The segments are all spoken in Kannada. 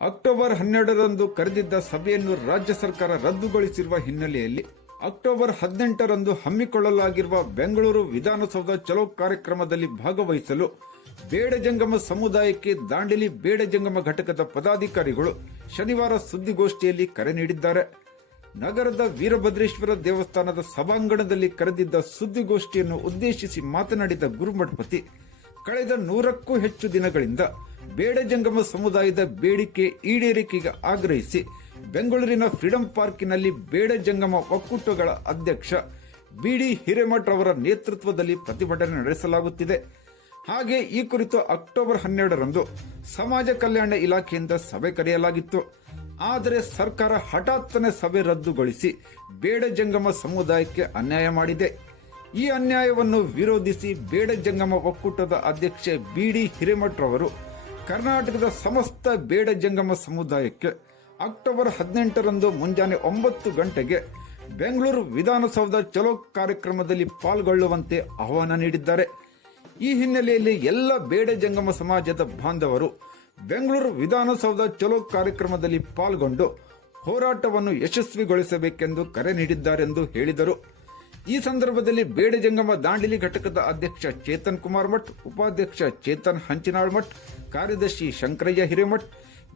ಅಕ್ಟೋಬರ್ 12ರಂದು ಕರೆದಿದ್ದ ಸಭೆಯನ್ನು ರಾಜ್ಯ ಸರ್ಕಾರ ರದ್ದುಗೊಳಿಸಿರುವ ಹಿನ್ನೆಲೆಯಲ್ಲಿ ಅಕ್ಟೋಬರ್ 18ರಂದು ಹಮ್ಮಿಕೊಳ್ಳಲಾಗಿರುವ ಬೆಂಗಳೂರು ವಿಧಾನಸೌಧ ಚಲೋ ಕಾರ್ಯಕ್ರಮದಲ್ಲಿ ಭಾಗವಹಿಸಲು ಬೇಡ ಜಂಗಮ ಸಮುದಾಯಕ್ಕೆ ದಾಂಡೇಲಿ ಬೇಡ ಜಂಗಮ ಘಟಕದ ಪದಾಧಿಕಾರಿಗಳು ಶನಿವಾರ ಸುದ್ದಿಗೋಷ್ಠಿಯಲ್ಲಿ ಕರೆ ನೀಡಿದ್ದಾರೆ. ನಗರದ ವೀರಭದ್ರೇಶ್ವರ ದೇವಸ್ಥಾನದ ಸಭಾಂಗಣದಲ್ಲಿ ಕರೆದಿದ್ದ ಸುದ್ದಿಗೋಷ್ಠಿಯನ್ನು ಉದ್ದೇಶಿಸಿ ಮಾತನಾಡಿದ ಗುರುಮಠಪತಿ, ಕಳೆದ 100ಕ್ಕೂ ಹೆಚ್ಚು ದಿನಗಳಿಂದ ಬೇಡ ಜಂಗಮ ಸಮುದಾಯದ ಬೇಡಿಕೆ ಈಡೇರಿಕೆಗೆ ಆಗ್ರಹಿಸಿ ಬೆಂಗಳೂರಿನ ಫ್ರೀಡಂ ಪಾರ್ಕಿನಲ್ಲಿ ಬೇಡ ಜಂಗಮ ಒಕ್ಕೂಟಗಳ ಅಧ್ಯಕ್ಷ ಬಿಡಿ ಹಿರೇಮಠ್ ಅವರ ನೇತೃತ್ವದಲ್ಲಿ ಪ್ರತಿಭಟನೆ ನಡೆಸಲಾಗುತ್ತಿದೆ. ಹಾಗೆ ಈ ಕುರಿತು ಅಕ್ಟೋಬರ್ 12ರಂದು ಸಮಾಜ ಕಲ್ಯಾಣ ಇಲಾಖೆಯಿಂದ ಸಭೆ ಕರೆಯಲಾಗಿತ್ತು. ಆದರೆ ಸರ್ಕಾರ ಹಠಾತ್ತನೆ ಸಭೆ ರದ್ದುಗೊಳಿಸಿ ಬೇಡ ಜಂಗಮ ಸಮುದಾಯಕ್ಕೆ ಅನ್ಯಾಯ ಮಾಡಿದೆ. ಈ ಅನ್ಯಾಯವನ್ನು ವಿರೋಧಿಸಿ ಬೇಡ ಜಂಗಮ ಒಕ್ಕೂಟದ ಅಧ್ಯಕ್ಷ ಬಿಡಿ ಹಿರೇಮಠ್ ಅವರು ಕರ್ನಾಟಕದ ಸಮಸ್ತ ಬೇಡ ಜಂಗಮ ಸಮುದಾಯಕ್ಕೆ ಅಕ್ಟೋಬರ್ 18ರಂದು ಮುಂಜಾನೆ 9 ಗಂಟೆಗೆ ಬೆಂಗಳೂರು ವಿಧಾನಸೌಧ ಚಲೋ ಕಾರ್ಯಕ್ರಮದಲ್ಲಿ ಪಾಲ್ಗೊಳ್ಳುವಂತೆ ಆಹ್ವಾನ ನೀಡಿದ್ದಾರೆ. ಈ ಹಿನ್ನೆಲೆಯಲ್ಲಿ ಎಲ್ಲ ಬೇಡ ಜಂಗಮ ಸಮಾಜದ ಬಾಂಧವರು ಬೆಂಗಳೂರು ವಿಧಾನಸೌಧ ಚಲೋ ಕಾರ್ಯಕ್ರಮದಲ್ಲಿ ಪಾಲ್ಗೊಂಡು ಹೋರಾಟವನ್ನು ಯಶಸ್ವಿಗೊಳಿಸಬೇಕೆಂದು ಕರೆ ನೀಡಿದ್ದಾರೆಂದು ಹೇಳಿದರು. ಈ ಸಂದರ್ಭದಲ್ಲಿ ಬೇಡ ಜಂಗಮ ದಾಂಡೇಲಿ ಘಟಕದ ಅಧ್ಯಕ್ಷ ಚೇತನ್ ಕುಮಾರ್ ಮಠ್, ಉಪಾಧ್ಯಕ್ಷ ಚೇತನ್ ಹಂಚಿನಾಳ್ ಮಠ್, ಕಾರ್ಯದರ್ಶಿ ಶಂಕರಯ್ಯ ಹಿರೇಮಠ್,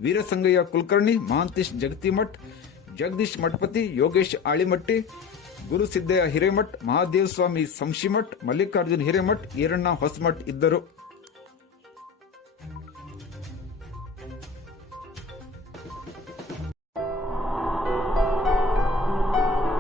ವೀರಸಂಗಯ್ಯ ಕುಲಕರ್ಣಿ, ಮಹಾಂತೇಶ್ ಜಗತಿಮಠ್, ಜಗದೀಶ್ ಮಠಪತಿ, ಯೋಗೇಶ್ ಆಳಿಮಟ್ಟಿ, ಗುರುಸಿದ್ದಯ್ಯ ಹಿರೇಮಠ್, ಮಹಾದೇವ ಸ್ವಾಮಿ ಸಂಶಿಮಠ್, ಮಲ್ಲಿಕಾರ್ಜುನ್ ಹಿರೇಮಠ್, ಈರಣ್ಣ ಹೊಸಮಠ್ ಇದ್ದರು.